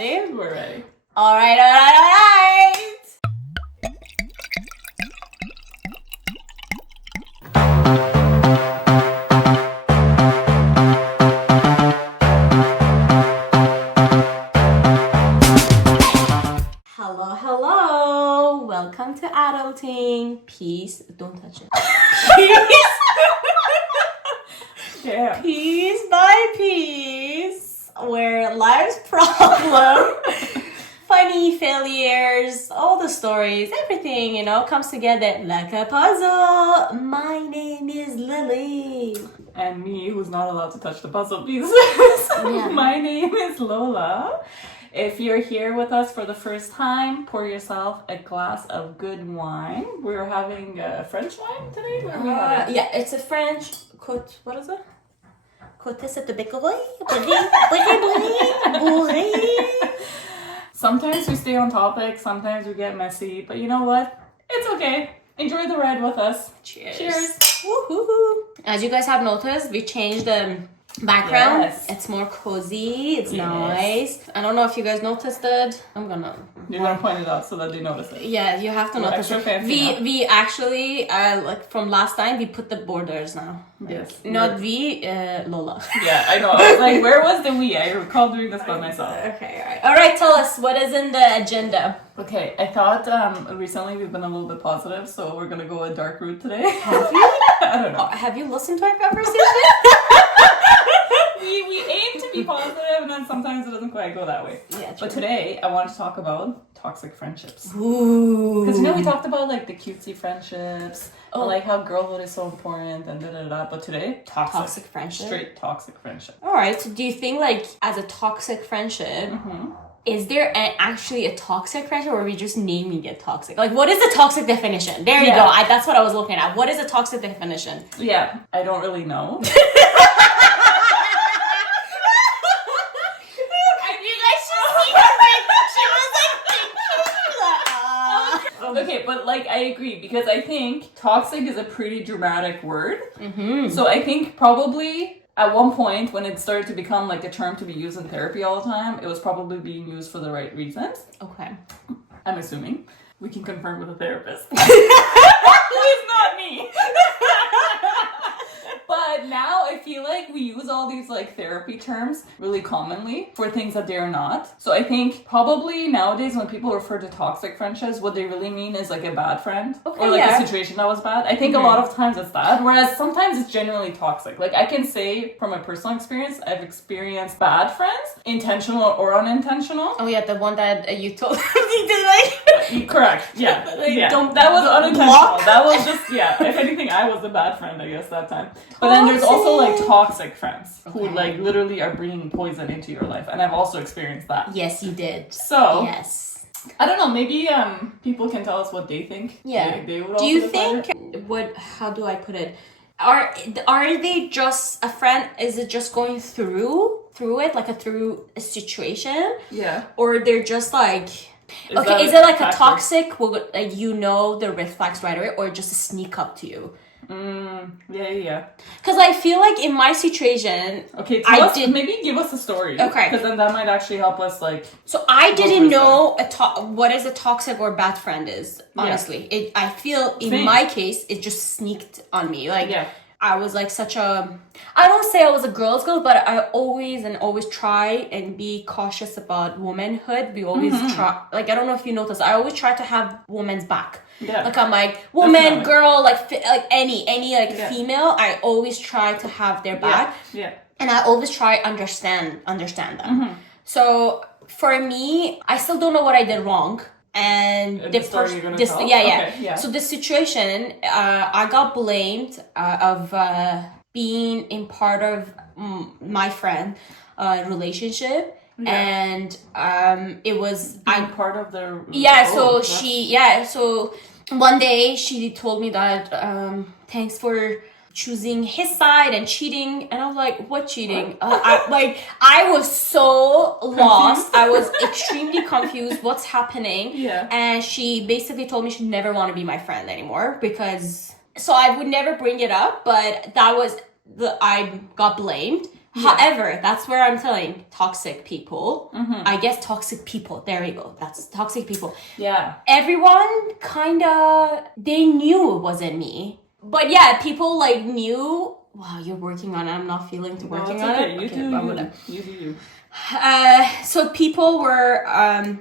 ready? We're ready. All right. Hello. Welcome to Adulting. Peace. Don't touch it. Peace. Yeah. Piece by piece, where life's problem, funny failures, all the stories, everything, comes together like a puzzle. My name is Lily. And me, who's not allowed to touch the puzzle pieces. Yeah. My name is Lola. If you're here with us for the first time, pour yourself a glass of good wine. We're having French wine today? What are we having? Yeah, it's a French what is it? Côte de Bécory? Sometimes we stay on topic, sometimes we get messy, but you know what? It's okay. Enjoy the ride with us. Cheers. Woohoo. As you guys have noticed, we changed the background. Yes. It's more cozy. It's Yes. nice. I don't know if you guys noticed it. You're gonna point it out so that they notice it. Yeah, you have to We're notice extra it. fancy We actually like from last time we put the borders now. Yes. Not Lola. Yeah, I know. I was like, where was the we? I recall doing this by myself. Okay, all right. Tell us what is in the agenda. Okay, I thought recently we've been a little bit positive, so we're gonna go a dark route today. Have you? I don't know. Have you listened to our conversation? We aim to be positive, and then sometimes it doesn't quite go that way. Yeah, But today, I want to talk about toxic friendships. Ooh. Because we talked about like the cutesy friendships, and, like how girlhood is so important, and da. But today, Toxic friendship. straight toxic friendship. All right. So do you think like as a toxic friendship? Is there actually a toxic friendship, or are we just naming it toxic? Like, what is the toxic definition? There you go. That's what I was looking at. What is a toxic definition? Yeah, I don't really know. Okay, but like I agree, because I think toxic is a pretty dramatic word. So I think probably at one point when it started to become like a term to be used in therapy all the time, it was probably being used for the right reasons. Okay. I'm assuming. We can confirm with a therapist. It's not me. But now I feel like we use all these like therapy terms really commonly for things that they're not. So I think probably nowadays when people refer to toxic friendships, what they really mean is like a bad friend. Okay, or like yeah. a situation that was bad. I think a lot of times it's that. Whereas sometimes it's genuinely toxic. Like I can say from a personal experience, I've experienced bad friends, intentional or unintentional. Oh yeah, the one that you told me to like. Correct. Yeah. Like, Yeah. don't That was unintentional. block. That was just, yeah. If anything, I was the bad friend, I guess, that time. But then there's also like toxic friends who like literally are bringing poison into your life. And I've also experienced that. Yes, you did. So, Yes. I don't know, maybe people can tell us what they think. Yeah. They would Do also you define think it. how do I put it? Are they just a friend? Is it just going through a situation? Yeah. Or they're just like that is it like a factor? toxic like the red flags right away, or just a sneak up to you? Yeah. Because I feel like in my situation, Okay, maybe give us a story. Okay. Because then that might actually help us like... So I didn't know what is a toxic or bad friend is, honestly. I feel in my case, it just sneaked on me. Like, I was like I don't say I was a girl's girl, but I always try and be cautious about womanhood. We always try, like, I don't know if you noticed, I always try to have woman's back. Yeah. Like I'm like, woman, Definitely. girl, like any female, I always try to have their back. Yeah. And I always try understand them. So for me, I still don't know what I did wrong. And the story you're gonna tell? Okay, So this situation, I got blamed of being in part of my friend relationship. And it was I'm part of the... So one day she told me that thanks for choosing his side and cheating, and I was like, what cheating? I was so lost. I was extremely confused. What's happening? Yeah. And she basically told me she'd never want to be my friend anymore because. So I would never bring it up, but that was I got blamed However, that's where I'm telling toxic people. I guess toxic people. There we go. That's toxic people. Yeah. Everyone kind of, they knew it wasn't me. But yeah, people like knew, wow, you're working on it. I'm not feeling to working on it. You do you. So people were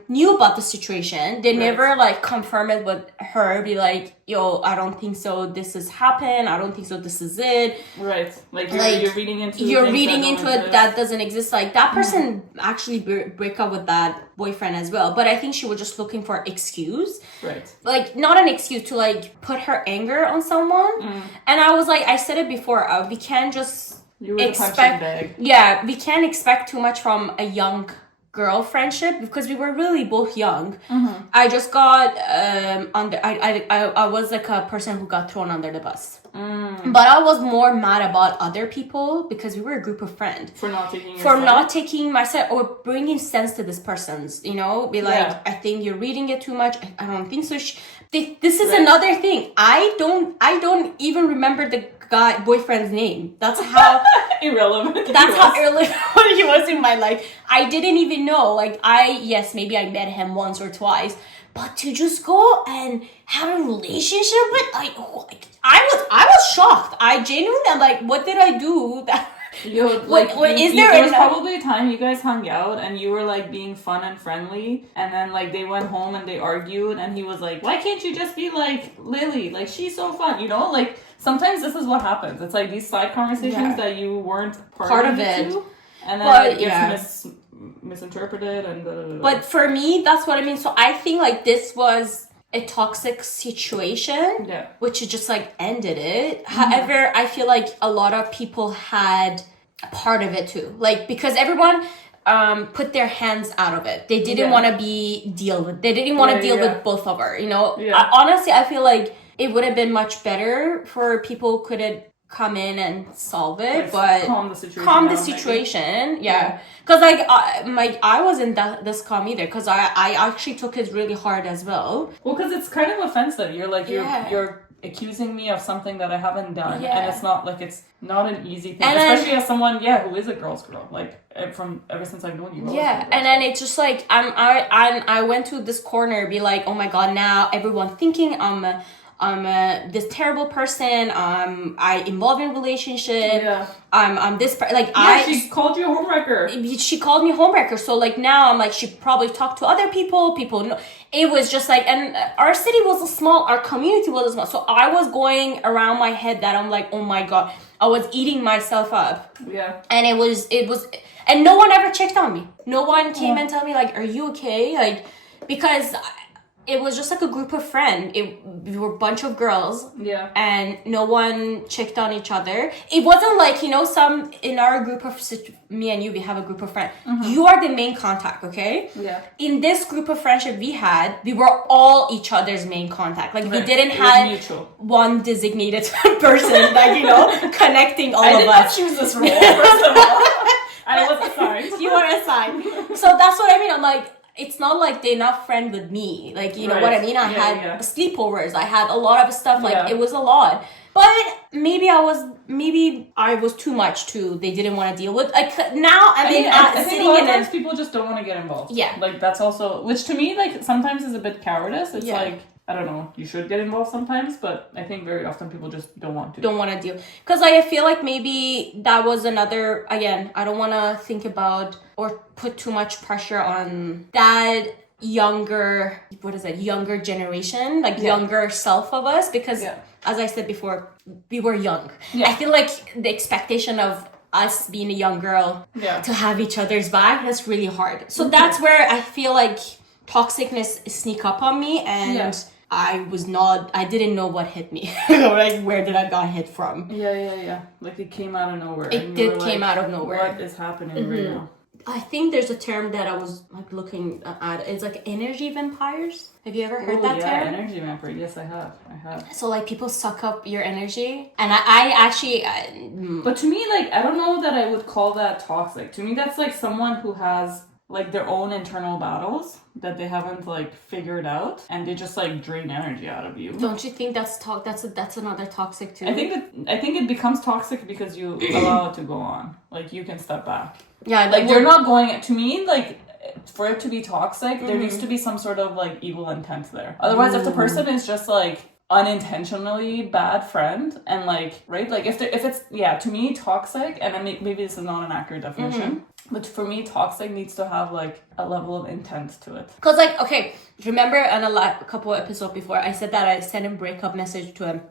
knew about the situation. They never like confirm it with her, be like, yo, I don't think so, this has happened, I don't think so, this is it. Right. Like you're reading into it that doesn't exist. Like that person actually break up with that boyfriend as well, but I think she was just looking for an excuse. Right. Like not an excuse to like put her anger on someone. And I was like, I said it before, we can't just you were the punching bag. Yeah, we can't expect too much from a young girl friendship because we were really both young. I just got I was like a person who got thrown under the bus. But I was more mad about other people because we were a group of friends for not taking my side or bringing sense to this person's, you know, be like, I think you're reading it too much, I don't think so. This is another thing, I don't even remember the boyfriend's name. That's how irrelevant. That's how irrelevant he was in my life. I didn't even know. Like maybe I met him once or twice, but to just go and have a relationship with I was shocked. I genuinely, I'm like, what did I do that? There was probably a time you guys hung out and you were like being fun and friendly, and then like they went home and they argued and he was like, why can't you just be like Lily, like she's so fun, you know? Like sometimes this is what happens. It's like these side conversations that you weren't part of it to, and then it gets misinterpreted and blah, blah, blah. But for me, that's what I mean. So I think like this was a toxic situation, which just like ended it. However, I feel like a lot of people had a part of it too, like because everyone put their hands out of it. They didn't want to deal with. They didn't want to deal with both of her. You know, honestly, I feel like it would have been much better for people could have come in and solve it, but calm the situation. Because like I wasn't this calm either, because I actually took it really hard as well. Well, because it's kind of offensive. You're like you're accusing me of something that I haven't done, and it's not like it's not an easy thing, especially as someone who is a girl's girl, like from ever since I've known you. And then it's just like I went to this corner, be like, oh my god, now everyone thinking I'm this terrible person. I involved in a relationship. I'm this she called you a homewrecker. She called me a homewrecker. So like now I'm like, she probably talked to other people. People know. It was just like, and our city was small. Our community was small. So I was going around my head that I'm like, oh my god, I was eating myself up. And it was, and no one ever checked on me. No one came and told me like, are you okay? Like, because it was just like a group of friends. We were a bunch of girls. And no one checked on each other. It wasn't like, you know, some in our group of, me and you, we have a group of friends. You are the main contact, okay? In this group of friendship we had, we were all each other's main contact. Like we didn't have one designated person, like, you know, connecting all of us. I did not choose this role, first of all. I was assigned. You were assigned. So that's what I mean. I'm like, it's not like they're not friend with me. Like, you know what I mean? I had sleepovers. I had a lot of stuff. Like, it was a lot. But maybe I was too much too. They didn't want to deal with. Like, now, I think a lot of times people just don't want to get involved. Like, that's also, which to me, like, sometimes is a bit cowardice. It's like, I don't know, you should get involved sometimes, but I think very often people just don't want to. Don't want to deal. Because I feel like maybe that was another, again, I don't want to think about or put too much pressure on that younger generation, like younger self of us, because as I said before, we were young. I feel like the expectation of us being a young girl to have each other's back, that's really hard. So that's where I feel like toxicness sneak up on me, and I didn't know what hit me. Like, where did I got hit from? Like, it came out of nowhere. It came out of nowhere. What is happening right now? I think there's a term that I was like looking at. It's like energy vampires. Have you ever heard that term? Energy vampire. Yes, I have. So like people suck up your energy, and I actually. But to me, like, I don't know that I would call that toxic. To me, that's like someone who has like their own internal battles that they haven't like figured out, and they just like drain energy out of you. Don't you think that's another toxic too? I think it becomes toxic because you allow it to go on. Like you can step back. Yeah, like they're not going to me like. For it to be toxic, there needs to be some sort of like evil intent there. Otherwise, if the person is just like unintentionally bad friend and like right, like if it's to me toxic, and I mean, maybe this is not an accurate definition, but for me toxic needs to have like a level of intent to it. Cause like okay, remember on a couple of episodes before I said that I sent a breakup message to him.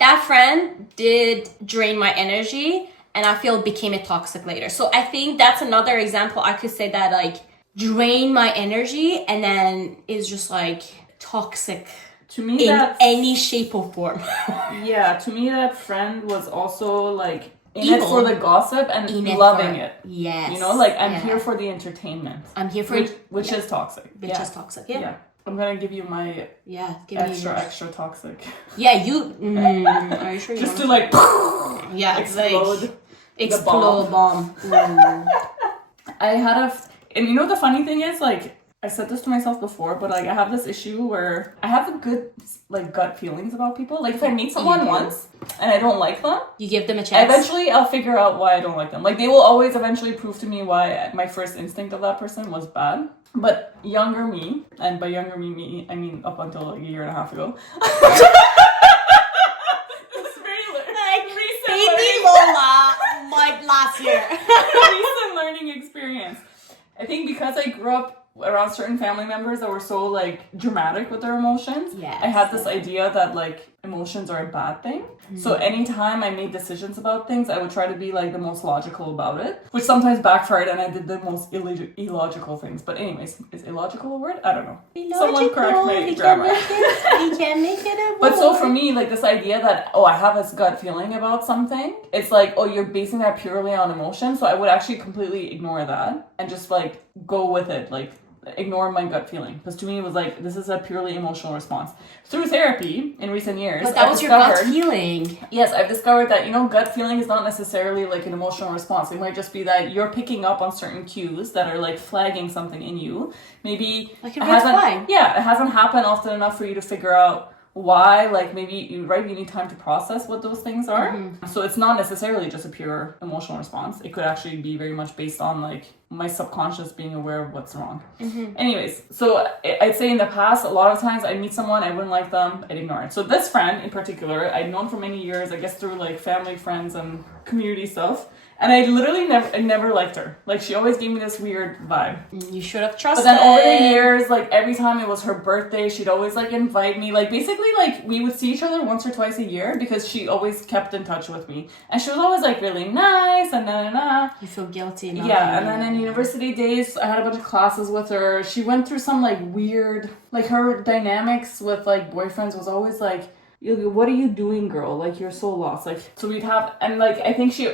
That friend did drain my energy, and I feel it became a toxic later. So I think that's another example I could say that like drain my energy and then is just like toxic to me in any shape or form. Yeah, to me that friend was also like in evil. It for the gossip and loving it. Yes. You know, like I'm here for the entertainment. I'm here for which is toxic. Which is toxic. Yeah. I'm gonna give you my extra toxic. Yeah, you are you sure you just to like explode bomb. I had and you know the funny thing is, like, I said this to myself before, but like I have this issue where I have a good like gut feelings about people. Like if I meet someone once and I don't like them, you give them a chance. Eventually I'll figure out why I don't like them. Like they will always eventually prove to me why my first instinct of that person was bad. But younger me, and by younger me I mean up until like a year and a half ago. It's very recent. Baby Lola, like last year. Recent learning experience. I think because I grew up around certain family members that were so like dramatic with their emotions, I had this idea that like emotions are a bad thing. So anytime I made decisions about things, I would try to be like the most logical about it, which sometimes backfired and I did the most illogical things. But anyways, is illogical a word? I don't know. Someone correct my grammar. We can make it a word. But so for me, like this idea that, I have this gut feeling about something, it's like, you're basing that purely on emotion. So I would actually completely ignore that and just like go with it. Like ignore my gut feeling, because to me it was like, this is a purely emotional response. Through therapy in recent years, but that was your gut feeling. Yes, I've discovered that gut feeling is not necessarily like an emotional response. It might just be that you're picking up on certain cues that are like flagging something in you. Maybe like a red flag. Yeah, it hasn't happened often enough for you to figure out why. Like maybe you need time to process what those things are. So it's not necessarily just a pure emotional response. It could actually be very much based on like my subconscious being aware of what's wrong. Anyways, so I'd say in the past, a lot of times I'd meet someone, I wouldn't like them, I'd ignore it. So this friend in particular, I'd known for many years, I guess through like family, friends, and community stuff. And I literally never liked her. Like, she always gave me this weird vibe. You should have trusted. But then over the years, like, every time it was her birthday, she'd always, like, invite me. Like, basically, like, we would see each other once or twice a year because she always kept in touch with me. And she was always, like, really nice and na-na-na. You feel guilty. Yeah, and then in university days, I had a bunch of classes with her. She went through some, like, weird... Like, her dynamics with, like, boyfriends was always, like... What are you doing, girl? Like, you're so lost. Like, so we'd have, and like, I think she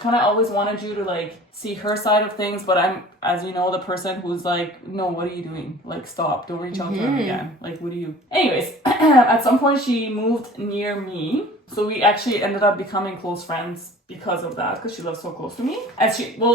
kind of always wanted you to like see her side of things, but I'm, as you know, the person who's like, no, what are you doing? Like, stop, don't reach out to him again. Like, what do you? Anyways, at some point she moved near me, so we actually ended up becoming close friends because of that, because she lives so close to me. And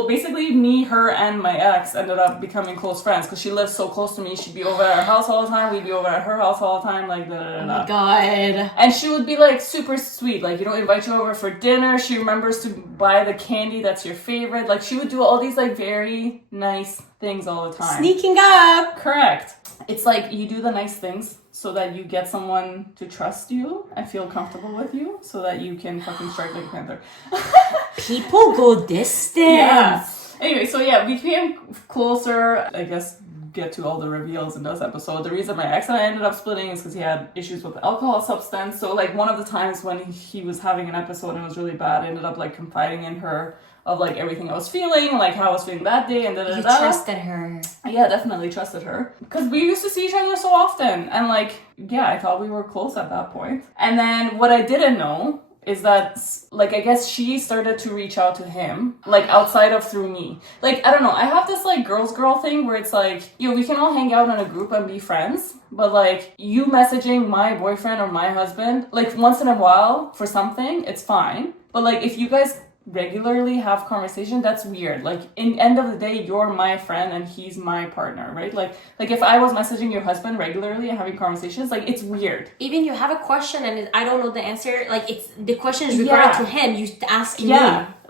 basically me, her, and my ex ended up becoming close friends because she lives so close to me. She'd be over at our house all the time, we'd be over at her house all the time, like da-da-da-da. Oh my god. And she would be like super sweet, like, invite you over for dinner. She remembers to buy the candy that's your favorite. Like, she would do all these like very nice things all the time. Sneaking up. Correct. It's like you do the nice things so that you get someone to trust you and feel comfortable with you, so that you can fucking strike like a panther. People go distance. Yeah. Anyway, so yeah, we became closer. I guess get to all the reveals in this episode. The reason my ex and I ended up splitting is because he had issues with alcohol substance. So like one of the times when he was having an episode and it was really bad, I ended up like confiding in her of like everything I was feeling, like how I was feeling that day, and da-da-da. You trusted her. Yeah, definitely trusted her. Because we used to see each other so often. And like, yeah, I thought we were close at that point. And then what I didn't know is that, like, I guess she started to reach out to him, like, outside of through me. Like, I don't know, I have this, like, girl thing where it's like, we can all hang out in a group and be friends, but, like, you messaging my boyfriend or my husband, like, once in a while for something, it's fine. But, like, if you guys regularly have conversation, that's weird. Like, in end of the day, you're my friend and he's my partner, right? Like if I was messaging your husband regularly and having conversations, like, it's weird. Even you have a question and I don't know the answer, like, it's the question is regarding to him, you ask me.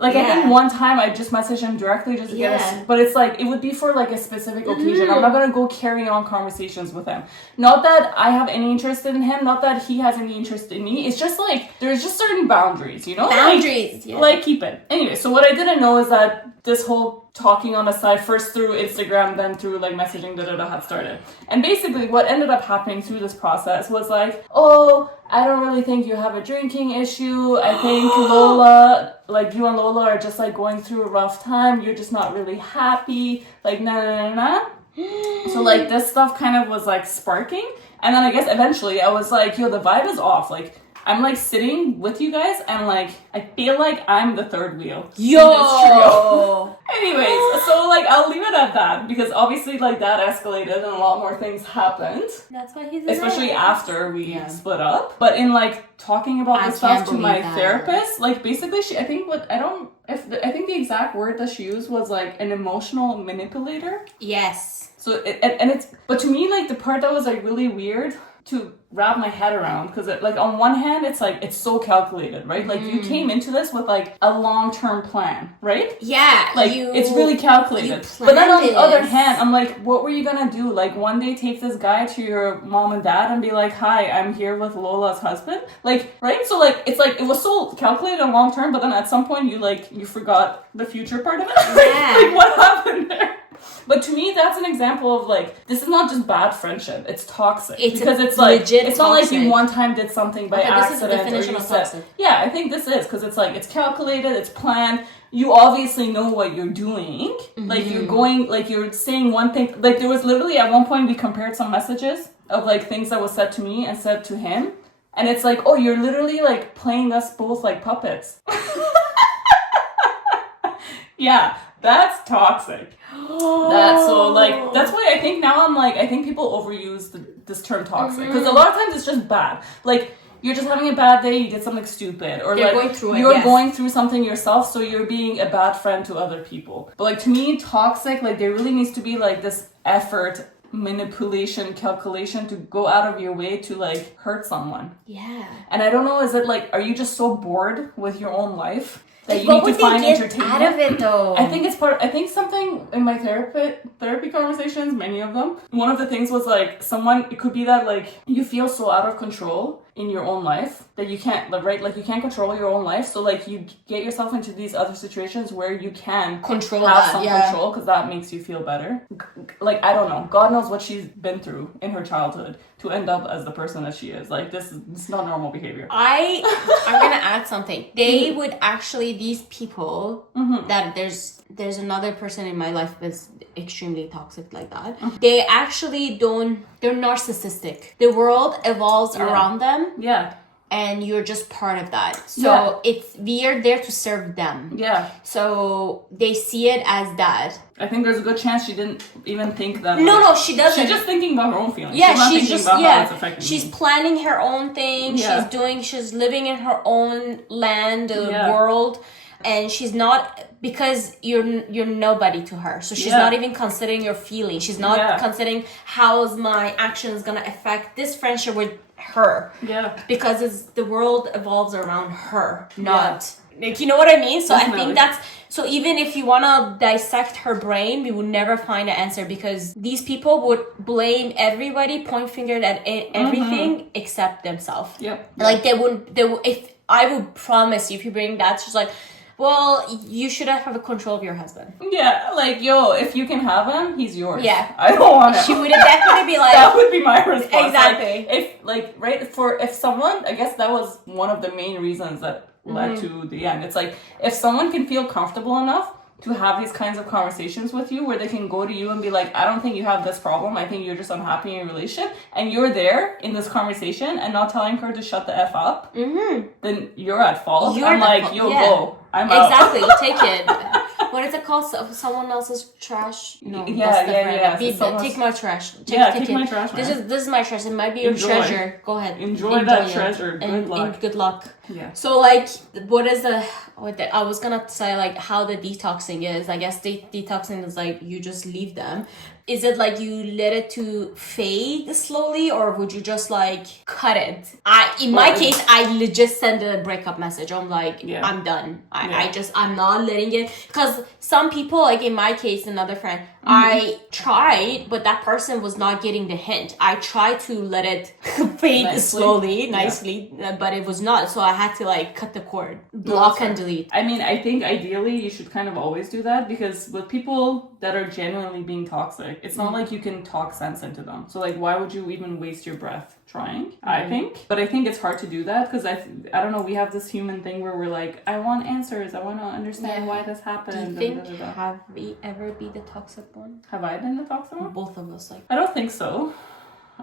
Like, I think one time I just messaged him directly just to get a... But it's like, it would be for like a specific occasion. I'm not going to go carry on conversations with him. Not that I have any interest in him, not that he has any interest in me. It's just like, there's just certain boundaries, you know? Boundaries, like keep it. Anyway, so what I didn't know is that this whole talking on the side, first through Instagram, then through like messaging, had started. And basically what ended up happening through this process was like, oh, I don't really think you have a drinking issue. I think Lola, like you and Lola are just like going through a rough time. You're just not really happy. Like, nah. So like this stuff kind of was like sparking. And then I guess eventually I was like, yo, the vibe is off. Like, I'm like sitting with you guys and like I feel like I'm the third wheel. Yo. Anyways, so like I'll leave it at that because obviously like that escalated and a lot more things happened. That's why he's especially after we split up. But in like talking about this stuff to my therapist, like basically I think the exact word that she used was like an emotional manipulator. Yes. So but to me like the part that was like really weird to wrap my head around, because like on one hand it's like it's so calculated, right? Like you came into this with like a long-term plan, right? Yeah, like it's really calculated. But then on the other hand, I'm like, what were you gonna do? Like one day take this guy to your mom and dad and be like, hi, I'm here with Lola's husband, like, right? So like it's like it was so calculated and long-term, but then at some point you forgot the future part of it. Like what happened there? But to me, that's an example of like, this is not just bad friendship, it's toxic. Because it's like, it's not like you one time did something by accident. This is the definition of toxic. Yeah, I think this is, because it's like, it's calculated, it's planned. You obviously know what you're doing. Like you're saying one thing. Like there was literally at one point we compared some messages of like things that was said to me and said to him. And it's like, oh, you're literally like playing us both like puppets. Yeah, that's toxic. That's why I think now I think people overuse this term toxic, because a lot of times it's just bad. Like you're just having a bad day, you did something stupid, or you're going through something yourself, so you're being a bad friend to other people. But like to me, toxic, like there really needs to be like this effort, manipulation, calculation to go out of your way to like hurt someone. Yeah. And I don't know, is it like, are you just so bored with your own life that you need to find entertainment out of it though? I think something in my therapy conversations, many of them, one of the things was like it could be that like you feel so out of control in your own life that you can't, right? Like you can't control your own life, so like you get yourself into these other situations where you can control control, because that makes you feel better. Like I don't know, God knows what she's been through in her childhood to end up as the person that she is. Like this is not normal behavior. I'm gonna add something. They would actually, these people that there's another person in my life that's extremely toxic like that. They actually they're narcissistic. The world evolves around them. Yeah. And you're just part of that. So we are there to serve them. Yeah. So they see it as that. I think there's a good chance she didn't even think that. No, she doesn't. She's just thinking about her own feelings. Yeah, she's planning her own thing. Yeah. She's living in her own land, world. And she's not, because you're nobody to her, so she's not even considering your feelings. She's not considering how's my actions gonna affect this friendship with her. Yeah, because the world evolves around her, not like, you know what I mean. So definitely. I think that's so. Even if you wanna dissect her brain, we would never find an answer, because these people would blame everybody, point fingers at everything except themselves. Yep. Like they would. If I would promise you, if you bring that, she's like, well, you should have the control of your husband. Yeah, like, yo, if you can have him, he's yours. Yeah. I don't want him. She would definitely be like... That would be my response. Exactly. If someone, I guess that was one of the main reasons that led to the end. It's like, if someone can feel comfortable enough to have these kinds of conversations with you, where they can go to you and be like, I don't think you have this problem, I think you're just unhappy in your relationship, and you're there in this conversation and not telling her to shut the F up, then you're at fault. I'm like, yo, go. I'm out. Exactly, take it. What is it called? Someone else's trash? No, yeah. Take my trash. Take my trash, man. This is my trash. It might be your treasure. Go ahead. Enjoy that treasure. Good luck. And good luck. Yeah. So like, I was gonna say like how the detoxing is. I guess detoxing is like you just leave them. Is it like you let it to fade slowly, or would you just like cut it? In my case, I legit send a breakup message. I'm like, I'm done. I'm not letting it, because some people, like in my case, another friend, I tried, but that person was not getting the hint. I tried to let it fade slowly, nicely, but it was not. So I had to like cut the cord, block and delete. I mean, I think ideally you should kind of always do that, because with people that are genuinely being toxic, it's not like you can talk sense into them. So like, why would you even waste your breath trying? I think. But I think it's hard to do that, because I don't know, we have this human thing where we're like, I want answers. I want to understand why this happened. Do you think, have we ever been the toxic one? Have I been the toxic one? Both of us, like. I don't think so.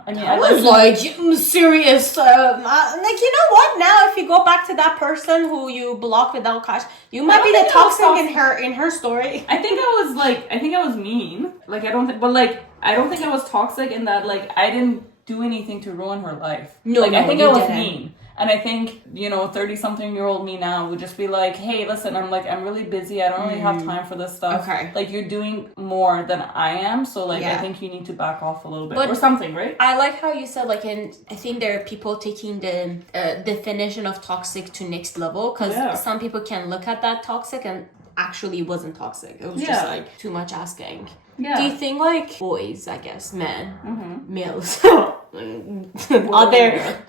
I mean, I was like serious. Like, you know what? Now, if you go back to that person who you blocked without cash, you might be the toxic in her story. I think I was mean. Like, I don't think I was toxic in that, like, I didn't do anything to ruin her life. I think I was mean. And I think, 30-something-year-old me now would just be like, hey, listen, I'm really busy. I don't really have time for this stuff. Okay. Like, you're doing more than I am. So, like, I think you need to back off a little bit. Or something, right? I like how you said, like, I think there are people taking the definition of toxic to next level. Because some people can look at that toxic and actually wasn't toxic. It was just, like, too much asking. Yeah. Do you think, like, boys, I guess, men, males,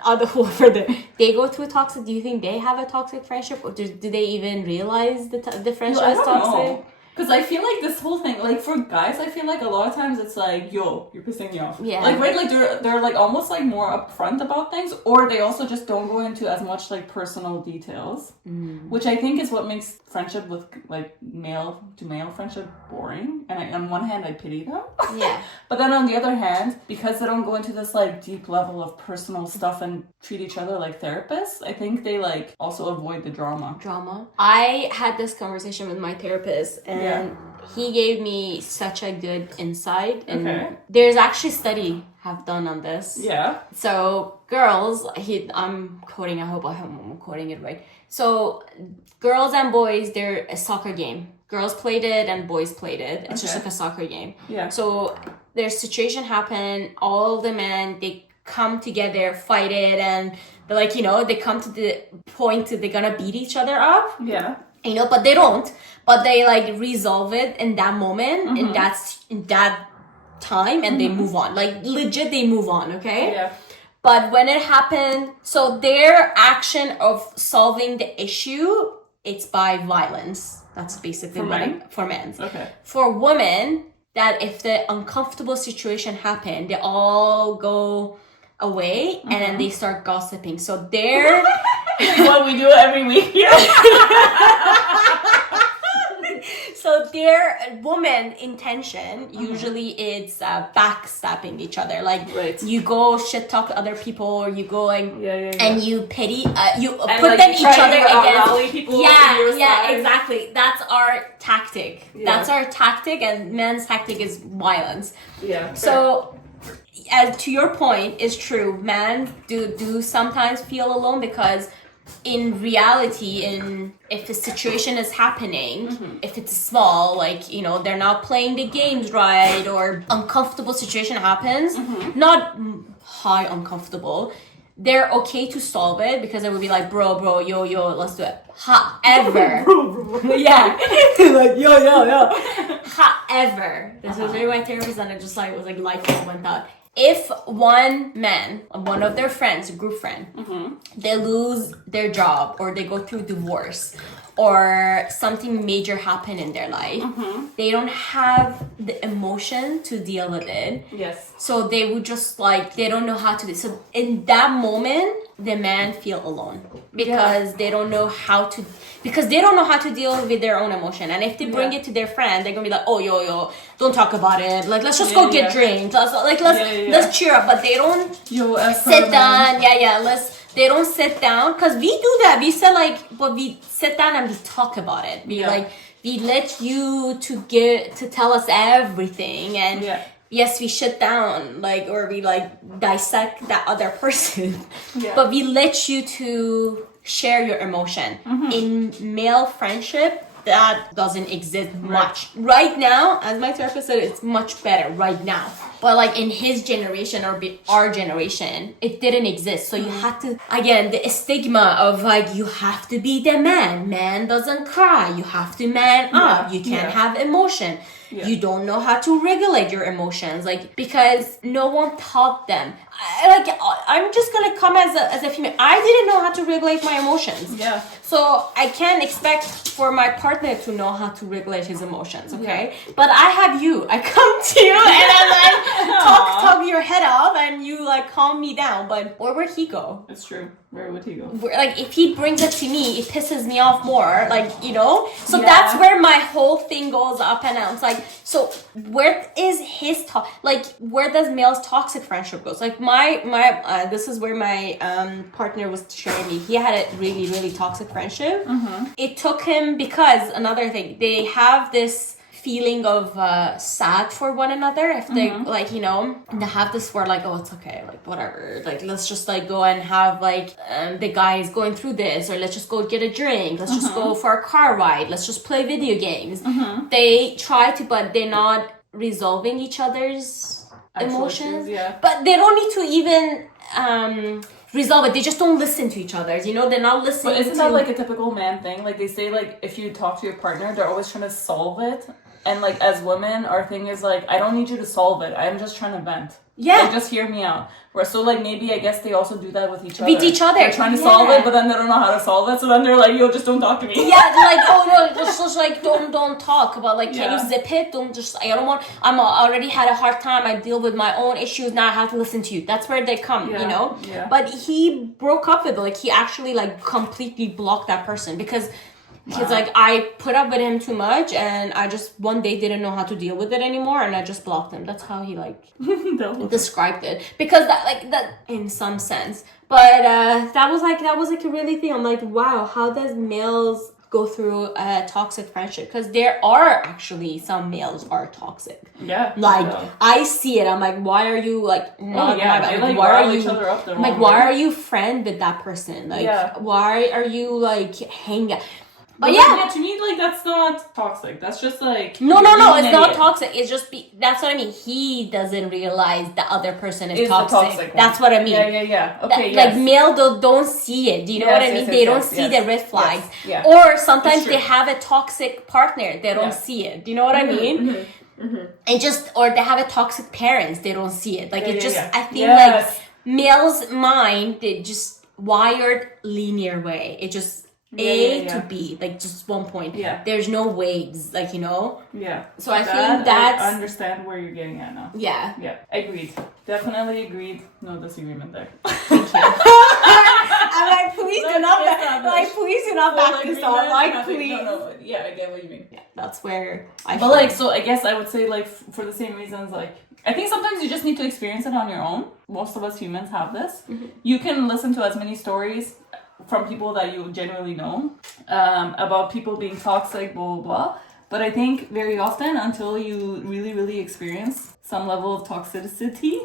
other whoever they go through toxic, do you think they have a toxic friendship, or do they even realize the friendship is toxic? Because I feel like this whole thing, like for guys, I feel like a lot of times it's like, yo, you're pissing me off. Yeah. Like, right, like they're like almost like more upfront about things, or they also just don't go into as much like personal details, which I think is what makes friendship with like male to male friendship boring. And on one hand, I pity them. Yeah. But then on the other hand, because they don't go into this like deep level of personal stuff and treat each other like therapists, I think they like also avoid the drama. I had this conversation with my therapist, and he gave me such a good insight, and there's actually study have done on this. Yeah. So girls, I'm quoting, I hope I'm quoting it right. So girls and boys, they're a soccer game. Girls played it and boys played it. It's just like a soccer game. Yeah. So there's situation happen, all the men, they come together, fight it, and they're like, they come to the point they're gonna beat each other up. Yeah. But they don't. But they like resolve it in that moment, in that time, and they move on. Like legit, they move on. Okay. Yeah. But when it happened, so their action of solving the issue, it's by violence. That's basically for men. Okay. For women, that if the uncomfortable situation happened, they all go away and then they start gossiping. So they're what we do every week here. So their woman intention usually it's backstabbing each other. Like you go shit talk other people, or you go and you pity you and put them each other against people. Yeah, exactly. That's our tactic. Yeah. That's our tactic, and men's tactic is violence. Yeah. So as to your point, is true. Men do sometimes feel alone, because in reality, if a situation is happening, if it's small, like, they're not playing the games right, or uncomfortable situation happens, not high uncomfortable, they're okay to solve it, because they would be like, bro, yo, let's do it. However, yeah, like yo. However, this was really my therapist, and it just like was like light bulb went out. If one of their friends, a group friend, they lose their job, or they go through divorce, or something major happen in their life, they don't have the emotion to deal with it. Yes. So they would just they don't know how to do. So in that moment, the man feel alone, because they don't know how to deal with their own emotion. And if they bring it to their friend, they're gonna be like, oh yo, don't talk about it. Like, let's just go get drinks. Let's cheer up. But they don't sit down. They don't sit down, because we do that. We say but we sit down and we talk about it. We we let you to tell us everything, and yes, we shut down, like, or we like dissect that other person, but we let you to share your emotion. In male friendship, that doesn't exist much. Right now, as my therapist said, it's much better right now. But like in his generation or our generation, it didn't exist. So you had to, again, the stigma of like, you have to be the man. Man doesn't cry. You have to man up. You can't have emotion. You don't know how to regulate your emotions, like, because no one taught them. I'm just gonna come as a female. I didn't know how to regulate my emotions. So I can't expect for my partner to know how to regulate his emotions, okay? But I have you. I come to you and I like talk your head off and you like calm me down. But where would he go? It's true. Where would he go? Like, if he brings it to me, it pisses me off more. Like, you know? So that's where my whole thing goes up and down. It's like, so where is his like, where does male's toxic friendship goes? Like, this is where my partner was sharing me. He had a really, really toxic friendship. It took him, because another thing, they have this feeling of sad for one another if they like, you know, they have this word like, oh, it's okay, like whatever, like let's just like go and have like the guy is going through this, or let's just go get a drink, let's just go for a car ride, let's just play video games. They try to, but they're not resolving each other's emotions, but they don't need to even resolve it. They just don't listen to each other, you know? They're not listening. But isn't that like a typical man thing? Like, they say, like, if you talk to your partner, they're always trying to solve it. And like, as women, our thing is like, I don't need you to solve it, I'm just trying to vent. Like, just hear me out. Where, so like, maybe I guess they also do that with each other. They're trying to solve it, but then they don't know how to solve it, so then they're like, yo, just don't talk to me. Like, oh no, just like don't talk about, like, can you zip it? Don't just, I don't want, I'm already had a hard time, I deal with my own issues, now I have to listen to you. That's where they come, you know? But he broke up with it, like, he actually like completely blocked that person, because he's like, I put up with him too much, and I just one day didn't know how to deal with it anymore, and I just blocked him. That's how he like described it, because that in some sense. But that was like a really thing. I'm like, wow, how does males go through a toxic friendship? Because there are actually some males are toxic. I see it. I'm like, why are you like not? Why are you? Why are you friend with that person? Like, why are you like hanging? But to me, like, that's not toxic. That's just like... No, it's not toxic. It's just... that's what I mean. He doesn't realize the other person is toxic. That's what I mean. Okay, Like, male don't see it. Do you know what I mean? They don't see the red flags. Or sometimes they have a toxic partner. They don't see it. Do you know what I mean? And just... Or they have a toxic parents. They don't see it. Like, it just... I think, like, male's mind, they just wired linear way. It just... to B, like just one point. There's no waves, like, you know. So I think that's... I understand where you're getting at now. Agreed. Definitely agreed. No disagreement there. Thank you. I'm like, please do not back this up. Like, please. No, I get what you mean. That's where But like, so I guess I would say, like, for the same reasons, like, I think sometimes you just need to experience it on your own. Most of us humans have this. You can listen to as many stories from people that you genuinely know about people being toxic, blah, blah, blah. But I think very often, until you really, really experience some level of toxicity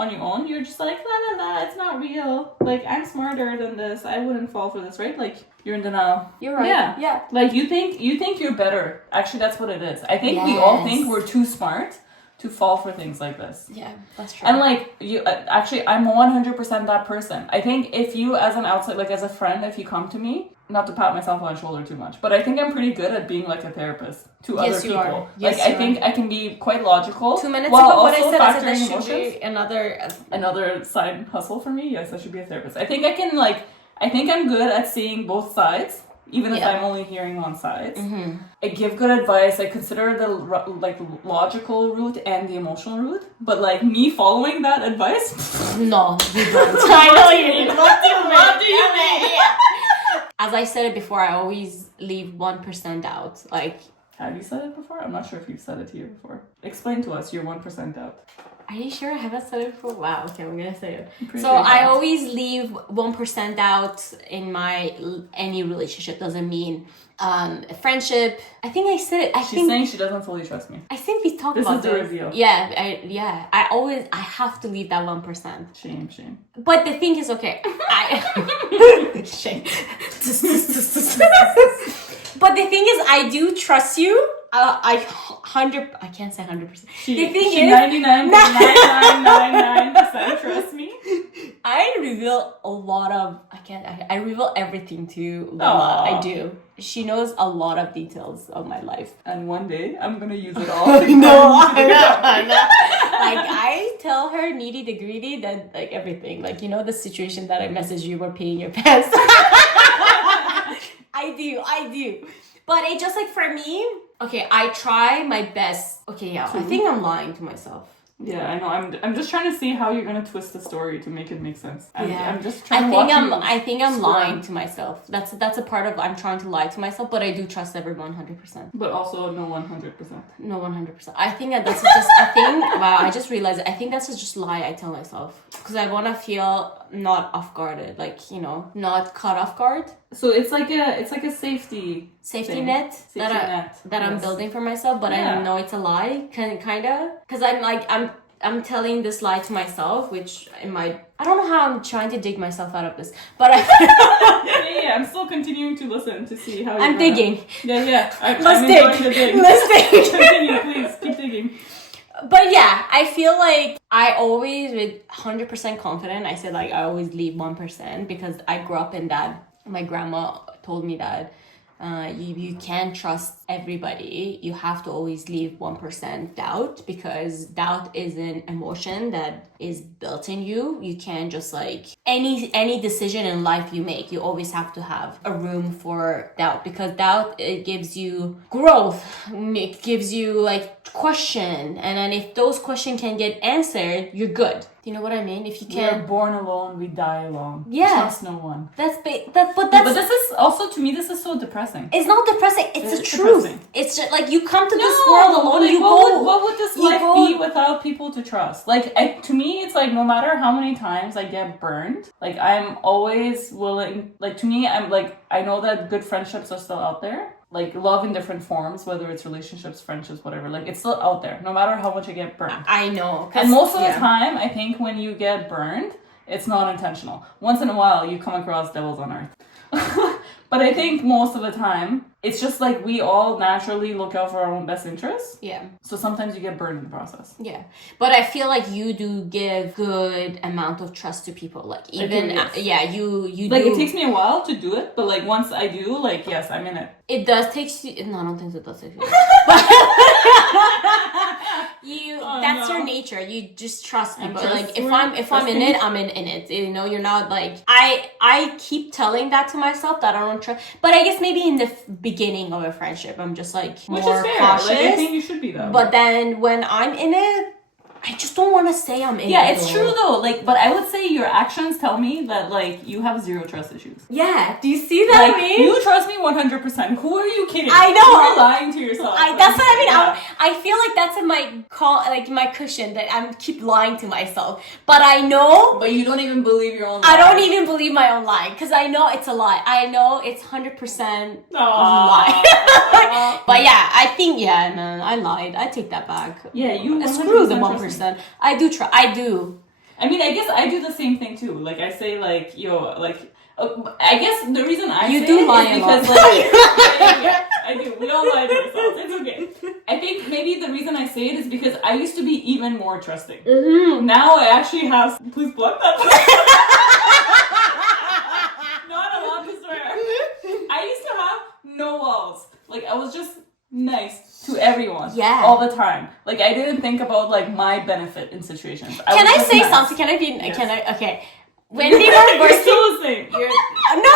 on your own, you're just like, la, it's not real. Like, I'm smarter than this. I wouldn't fall for this, right? Like, you're in denial. You're right. Yeah. Like, you think you're better. Actually, that's what it is. I think we all think we're too smart to fall for things like this. Yeah, that's true. And like, you actually, I'm 100% that person. I think if you, as an outside, like as a friend, if you come to me, not to pat myself on the shoulder too much, but I think I'm pretty good at being like a therapist to other people. Are. Yes, like, I think I can be quite logical. 2 minutes ago, what I said is that this should be another side hustle for me. Yes, I should be a therapist. I think I'm good at seeing both sides. Even if I'm only hearing one side. I give good advice. I consider the like logical route and the emotional route. But like, me following that advice? No, you don't. I know you didn't. What do you mean? As I said it before, I always leave 1% out. Like, have you said it before? I'm not sure if you've said it here before. Explain to us your 1% out. Are you sure? I haven't said it before. Wow. Okay, I'm gonna say it. So I always leave 1% out in my any relationship. Doesn't mean friendship. I think I said it. She's saying she doesn't fully trust me. I think we talked about this. This is the reveal. Yeah. I have to leave that 1%. Shame. But the thing is, okay. Shame. But the thing is, I do trust you. I can't say 100%. The thing is, 99.9999% trust me. I reveal a lot of. I reveal everything to Lola. I do. She knows a lot of details of my life. And one day, I'm gonna use it all. No, I'm not. Like, I tell her needy to greedy that, like, everything. Like, you know the situation that I messaged you were peeing your pants. I do. But it just, like, for me, okay, I try my best. Okay, yeah, I think I'm lying to myself. Yeah, I know. I'm just trying to see how you're gonna twist the story to make it make sense. I'm just trying I think I'm lying to myself. That's a part of I'm trying to lie to myself, but I do trust everyone 100%. But also no 100%. No 100%. I think that's just wow, I just realized it. I think that's just lie I tell myself because I want to feel not off guarded, like, you know, not caught off guard. So it's like a safety net that I'm building for myself, but I know it's a lie, kind of, because I'm telling this lie to myself, which I don't know how I'm trying to dig myself out of this, but yeah, I'm still continuing to listen to see how I'm digging. Yeah. Let's dig. Continue, please keep digging. But yeah, I feel like I always, with 100% confident, I said, like, I always leave 1% because I grew up in that. My grandma told me that you can't trust everybody. You have to always leave 1% doubt, because doubt is an emotion that is built in you. You can't just, like, any decision in life you make, you always have to have a room for doubt, because doubt, it gives you growth. It gives you, like, question, and then if those questions can get answered, you're good. Do you know what I mean? If you can't... We're born alone, we die alone. Yeah. Trust no one. But this is also, to me, this is so depressing. It's not depressing. It's the truth. Depressing. It's just like, you come to this world alone. Like, what would this life be without people to trust? Like, to me, it's like, no matter how many times I get burned, like, I'm always willing. Like, to me, I'm like, I know that good friendships are still out there. Like, love in different forms, whether it's relationships, friendships, whatever. Like, it's still out there, no matter how much I get burned. I know. And most of the time, I think when you get burned, it's not intentional. Once in a while, you come across devils on earth. But I think most of the time, it's just like we all naturally look out for our own best interests. Yeah. So sometimes you get burned in the process. Yeah. But I feel like you do give good amount of trust to people. Like, even, you like, do. it takes me a while to do it, but, like, once I do, like, yes, I'm in it. It does take you... No, I don't think it does take you. That's your nature. You just trust people. Like, if I'm in it, I'm in it. You know, you're not like... I keep telling that to myself, that I don't trust. But I guess maybe in the beginning of a friendship, I'm just, like, more cautious. Which is fair. Like, I think you should be, though. But then when I'm in it, I just don't want to say I'm in it. Yeah, it's true, though. Like, but I would say your actions tell me that, like, you have zero trust issues. Yeah. Do you see that? Like, you trust me 100%. Who are you kidding? I know. You're lying to yourself. That's what I mean. Yeah. I feel like that's in my cushion, that I keep lying to myself. But I know. But you don't even believe your own lie. I don't even believe my own lie, because I know it's a lie. I know it's 100% a lie. But yeah, I think, man, I lied. I take that back. Yeah, you screw the 1%. I do try. I do. I mean, I guess I do the same thing too. Like, I say, like, yo, like, I guess the reason I say do it lie is because, like, I do. We all lie to ourselves. It's okay. I think maybe the reason I say it is because I used to be even more trusting. Mm-hmm. Now I actually have. Please block that. Not allowed to swear. I used to have no walls. Like, I was just nice to everyone. Yeah. All the time. Like, I didn't think about, like, my benefit in situations. Can I say something? Can I be? Yes. Can I? Okay. When we were working, no.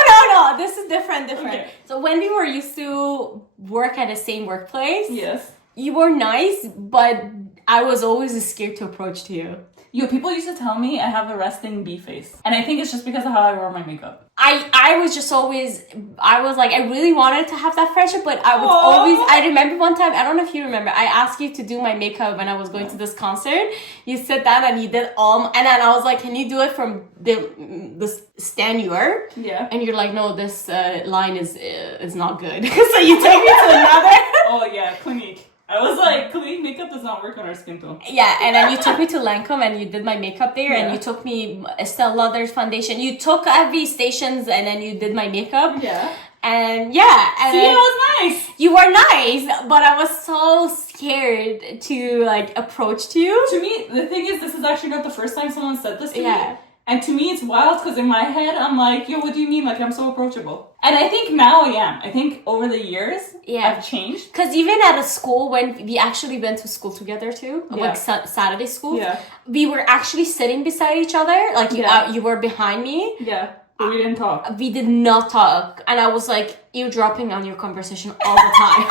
This is different. Okay. So when we were used to work at the same workplace, yes, you were nice, but I was always scared to approach to you. People used to tell me I have a resting bee face, and I think it's just because of how I wear my makeup. I was just always, I was like, I really wanted to have that friendship, but I was always, I remember one time, I don't know if you remember, I asked you to do my makeup when I was going to this concert. You sat down and you did all, and then I was like, can you do it from the stand you were? Yeah. And you're like, no, this line is not good. So you take me to another. Oh yeah, Clinique. I was like, Clinique makeup does not work on our skin tone. Yeah, and then you took me to Lancome and you did my makeup there, and you took me Estee Lauder's foundation. You took every stations and then you did my makeup. Yeah. And yeah. And see, it was nice. You were nice, but I was so scared to like approach to you. To me, the thing is, this is actually not the first time someone said this to me. And to me, it's wild because in my head, I'm like, yo, what do you mean? Like, I'm so approachable. And I think now I am. I think over the years, I've changed. Because even at a school, when we actually went to school together too, like Saturday school, we were actually sitting beside each other. Like, you were behind me. Yeah. But we didn't talk. We did not talk. And I was like eavesdropping on your conversation all the time.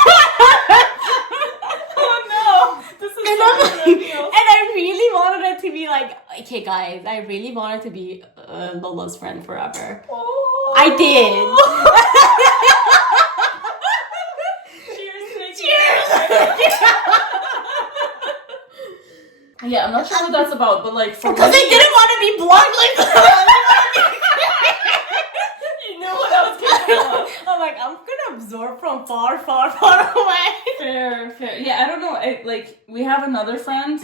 And I really wanted it to be like, okay guys, I really wanted to be Lola's friend forever. Oh. I did. Cheers. Yeah, I'm not sure what that's about, but like for because they didn't want to be blocked like that. You knew what I was capable of. I'm like, I'm gonna absorb from far, far, far away. Fair. Yeah, I don't know. Like, we have another friend,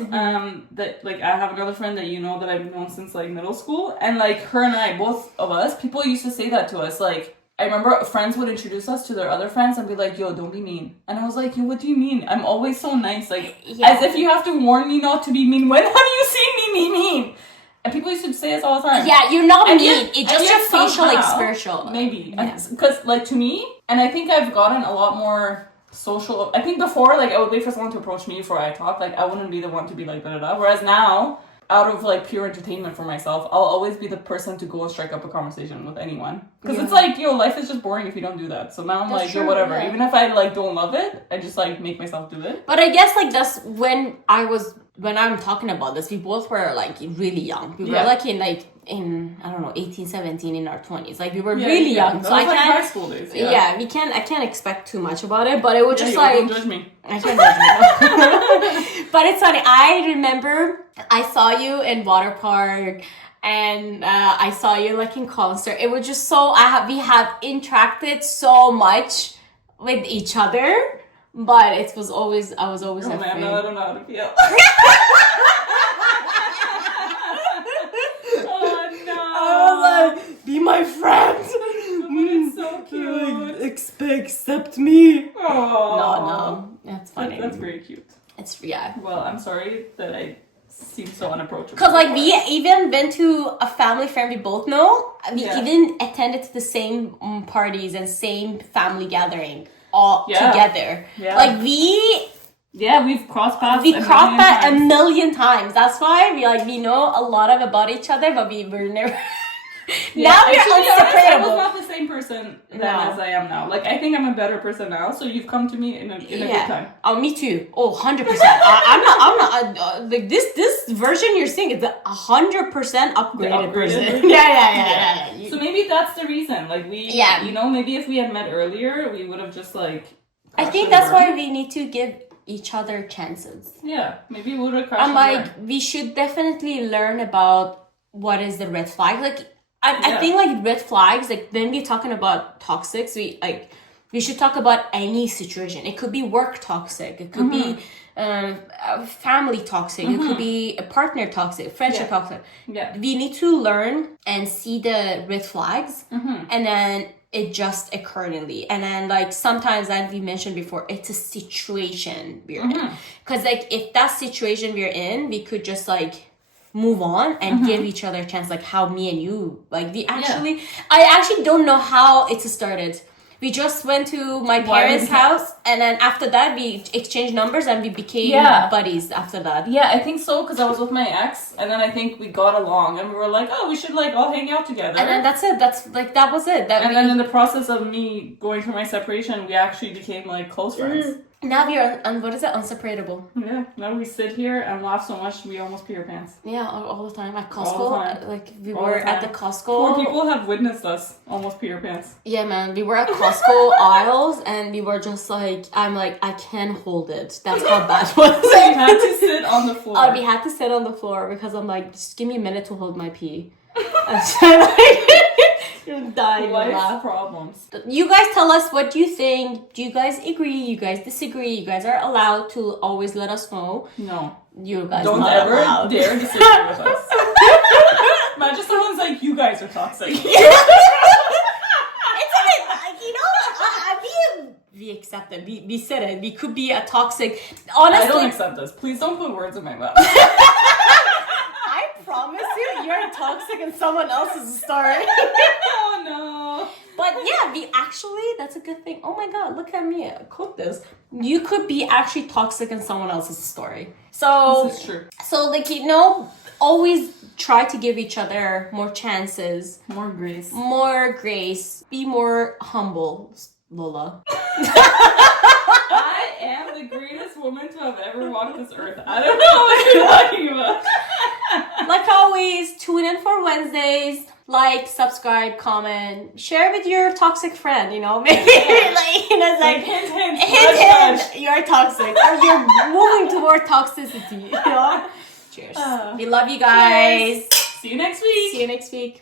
that, like, I have another friend that you know that I've known since, like, middle school. And, like, her and I, both of us, people used to say that to us. Like, I remember friends would introduce us to their other friends and be like, yo, don't be mean. And I was like, yo, what do you mean? I'm always so nice. Like, as if you have to warn me not to be mean. When have you seen me be mean? And people used to say this all the time. Yeah, you're not mean. It's just your facial expression. Maybe. Because, like, to me, and I think I've gotten a lot more social. I think before, like, I would wait for someone to approach me before I talk. Like, I wouldn't be the one to be like, da-da-da. Whereas now, out of, like, pure entertainment for myself, I'll always be the person to go and strike up a conversation with anyone. Because it's like, yo, life is just boring if you don't do that. So now I'm like, yo, whatever. Yeah. Even if I, like, don't love it, I just, like, make myself do it. But I guess, like, that's when I'm talking about this, we both were, like, really young. We were, like, in I don't know, 18, 17, in our 20s. Like, we were really young. So I can't, high school days. Yeah, I can't expect too much about it, but it was just like... Don't judge me. I can't judge you. But it's funny. I remember I saw you in water park, and I saw you, like, in concert. It was just so... we have interacted so much with each other, but I was always afraid. Man, no, I don't know how to feel. Be my friend. But it's so cute. Accept me. Aww. No, that's funny. That's very cute. It's Well, I'm sorry that I seem so unapproachable. Because, like, we even went to a family friend we both know. We even attended to the same parties and same family gathering all together. Yeah. Like, we've crossed paths. We crossed paths a million times. That's why we know a lot about each other, but we were never. Now we're unseparable. I was not the same person then as I am now. Like, I think I'm a better person now. So you've come to me in a good time. Oh, me too. Oh, 100%. I'm not. Like, this version you're seeing is a 100% upgraded person. Yeah. So maybe that's the reason. Like, you know, maybe if we had met earlier, we would have just, like. I think that's why we need to give each other chances. Yeah, maybe we would have crashed. I'm like, we should definitely learn about what is the red flag. Like, I think, like, red flags, like, when we're talking about toxics, we should talk about any situation. It could be work toxic. It could be family toxic. It could be a partner toxic, friendship toxic. Yeah. We need to learn and see the red flags and then adjust accordingly. And then, like, sometimes, like we mentioned before, it's a situation we're in. Because, like, if that situation we're in, we could just, like, move on and give each other a chance, like how me and you, like, I actually don't know how it started. We just went to my parents' house, and then after that we exchanged numbers and we became buddies after that. Yeah, I think so, because I was with my ex, and then I think we got along, and we were like, oh, we should, like, all hang out together. And then that's it. That was it. Then in the process of me going through my separation, we actually became, like, close friends. Now we are, what is it? Unseparable. Yeah. Now we sit here and laugh so much we almost pee our pants. Yeah, all the time at Costco. All the time. Like we were at the Costco. Poor people have witnessed us almost pee our pants. Yeah, man. We were at Costco aisles and we were just like, I'm like, I can't hold it. That's how bad it was. We had to sit on the floor. We had to sit on the floor because I'm like, just give me a minute to hold my pee. And so like, you're dying Life to laugh. problems. You guys tell us what you think. Do you guys agree? You guys disagree? You guys are allowed to always let us know. No. You guys don't not ever allowed. dare disagree with us. Imagine someone's like, you guys are toxic. It's a bit like, you know, we accept it. We said it. We could be a toxic. Honestly, I don't accept this. Please don't put words in my mouth. I promise you're toxic in someone else's story. Oh no. But yeah, we actually, that's a good thing. Oh my god, look at me. I quote this. You could be actually toxic in someone else's story. So, this is true. So like, you know, always try to give each other more chances. More grace. More grace. Be more humble, Lola. I am the greatest woman to have ever walked this earth. I don't know what you're talking about. Like always, tune in for Wednesdays. Like, subscribe, comment, share with your toxic friend, you know, maybe like, you know, it's like, hint, you're toxic, or you're moving toward toxicity, you know. Cheers. We love you guys. Cheers. See you next week. See you next week.